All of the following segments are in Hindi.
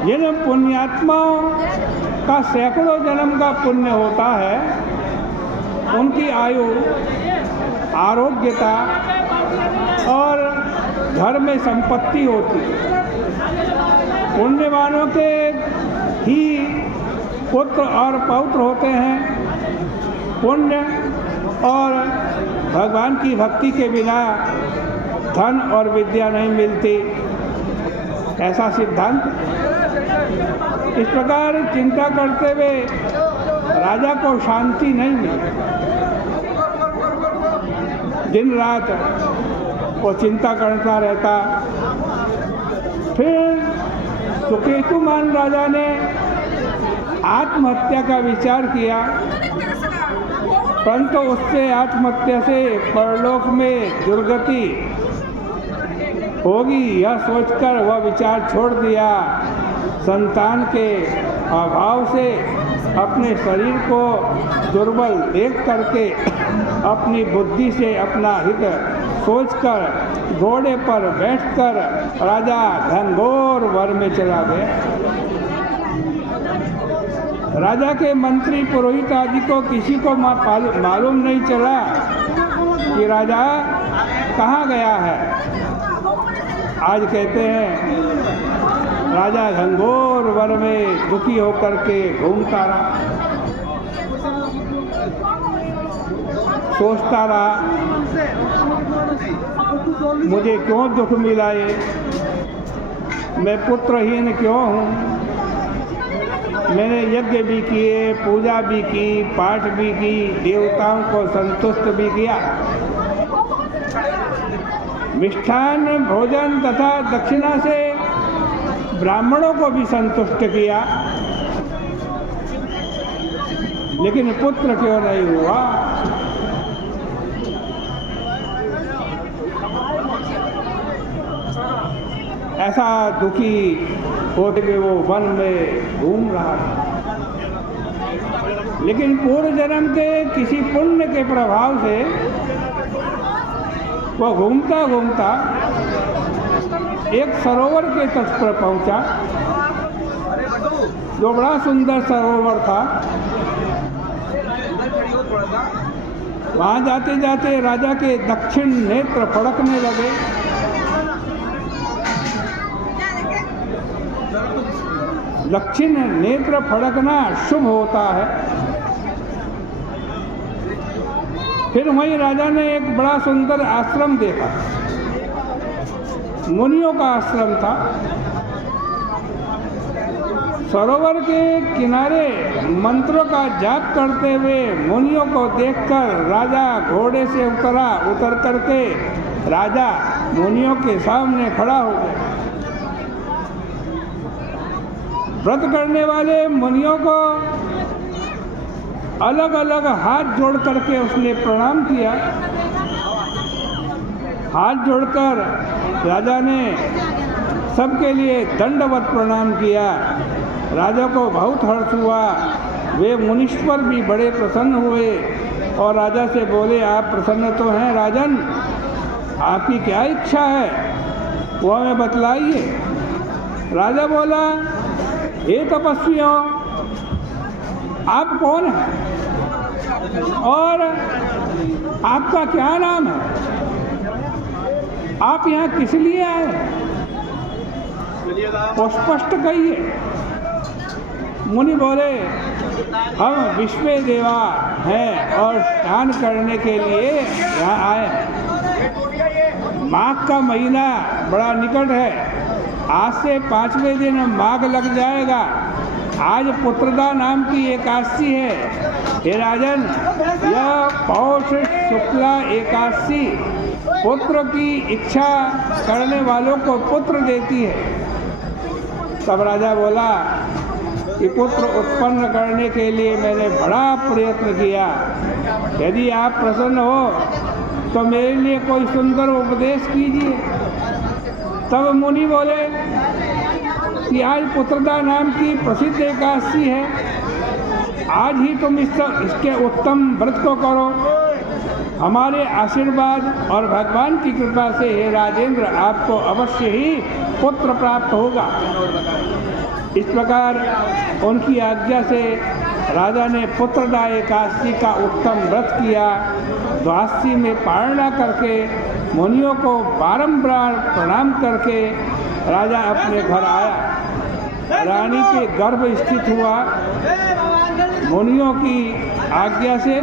जिन पुण्यात्माओं का सैकड़ों जन्म का पुण्य होता है, उनकी आयु, आरोग्यता और घर में संपत्ति होती है। पुण्यवानों के ही पुत्र और पौत्र होते हैं। पुण्य और भगवान की भक्ति के बिना धन और विद्या नहीं मिलती, ऐसा सिद्धांत। इस प्रकार चिंता करते हुए राजा को शांति नहीं मिली। दिन रात वो चिंता करता रहता। फिर सुकेतुमान राजा ने आत्महत्या का विचार किया, परंतु उससे आत्महत्या से परलोक में दुर्गति होगी यह सोचकर वह विचार छोड़ दिया। संतान के अभाव से अपने शरीर को दुर्बल देख करके अपनी बुद्धि से अपना हित सोचकर घोड़े पर बैठकर राजा घनघोर वन में चला गया। राजा के मंत्री पुरोहित आदि को किसी को मालूम नहीं चला कि राजा कहाँ गया है। आज कहते हैं राजा घनघोर वन में दुखी होकर के घूमता रहा, सोचता रहा मुझे क्यों दुख मिला ये, मैं पुत्रहीन क्यों हूँ। मैंने यज्ञ भी किए, पूजा भी की, पाठ भी की, देवताओं को संतुष्ट भी किया, मिष्ठान भोजन तथा दक्षिणा से ब्राह्मणों को भी संतुष्ट किया, लेकिन पुत्र क्यों नहीं हुआ। ऐसा दुखी होते हुए वो वन में घूम रहा था। लेकिन पूर्व जन्म के किसी पुण्य के प्रभाव से वो घूमता घूमता एक सरोवर के तट पर पहुंचा, जो बड़ा सुंदर सरोवर था। वहां जाते जाते राजा के दक्षिण नेत्र फड़कने लगे। दक्षिण नेत्र फड़कना शुभ होता है। फिर वहीं राजा ने एक बड़ा सुंदर आश्रम देखा, मुनियों का आश्रम था। सरोवर के किनारे मंत्रों का जाप करते हुए मुनियों को देखकर राजा घोड़े से उतर करके राजा मुनियों के सामने खड़ा हो गया। व्रत करने वाले मुनियों को अलग अलग हाथ जोड़ करके उसने प्रणाम किया। हाथ जोड़कर राजा ने सबके लिए दंडवत प्रणाम किया। राजा को बहुत हर्ष हुआ। वे मुनीश्वर भी बड़े प्रसन्न हुए और राजा से बोले, आप प्रसन्न तो हैं राजन, आपकी क्या इच्छा है वो हमें बतलाइए। राजा बोला, हे तपस्वियों, आप कौन हैं और आपका क्या नाम है? आप यहाँ किस लिए आए? वो स्पष्ट कहिए। मुनि बोले, हम विश्व देवा हैं और स्नान करने के लिए यहाँ आए हैं। माघ का महीना बड़ा निकट है। आज से 5वें दिन माघ लग जाएगा। आज पुत्रदा नाम की एकादशी है। हे राजन, यह पौष शुक्ला एकादशी पुत्र की इच्छा करने वालों को पुत्र देती है। तब राजा बोला कि पुत्र उत्पन्न करने के लिए मैंने बड़ा प्रयत्न किया। यदि आप प्रसन्न हो तो मेरे लिए कोई सुंदर उपदेश कीजिए। तब मुनि बोले कि आज पुत्रदा नाम की प्रसिद्ध एकादशी है। आज ही तुम इसके उत्तम व्रत को करो। हमारे आशीर्वाद और भगवान की कृपा से हे राजेंद्र, आपको अवश्य ही पुत्र प्राप्त होगा। इस प्रकार उनकी आज्ञा से राजा ने पुत्रदा एकादशी का उत्तम व्रत किया। द्वादशी में पारणा करके मुनियों को बारंबार प्रणाम करके राजा अपने घर आया। रानी के गर्भ स्थित हुआ। मुनियों की आज्ञा से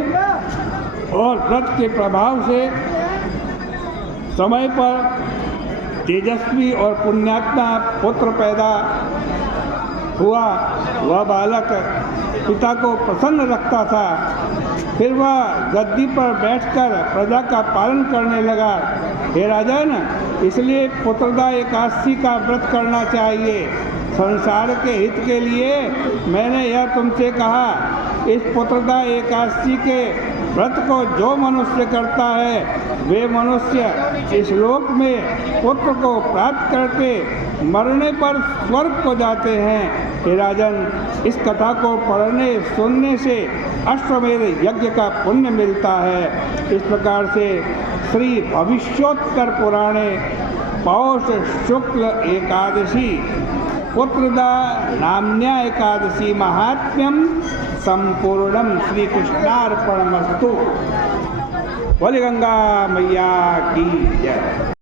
और व्रत के प्रभाव से समय पर तेजस्वी और पुण्यात्मा पुत्र पैदा हुआ। वह बालक पिता को प्रसन्न रखता था। फिर वह गद्दी पर बैठकर प्रजा का पालन करने लगा। हे राजन, इसलिए पुत्रदा एकादशी का व्रत करना चाहिए। संसार के हित के लिए मैंने यह तुमसे कहा। इस पुत्रदा एकादशी के व्रत को जो मनुष्य करता है वे मनुष्य इस लोक में पुत्र को प्राप्त करके मरने पर स्वर्ग को जाते हैं। हे राजन, इस कथा को पढ़ने सुनने से अश्वमेध यज्ञ का पुण्य मिलता है। इस प्रकार से श्री भविष्योत्तर पुराणे पौष शुक्ल एकादशी पुत्रदा नाम्या एकादशी महात्म्यम संपूर्णम। श्री कृष्णार्पणमस्तु। बोले गंगा मैया की जय।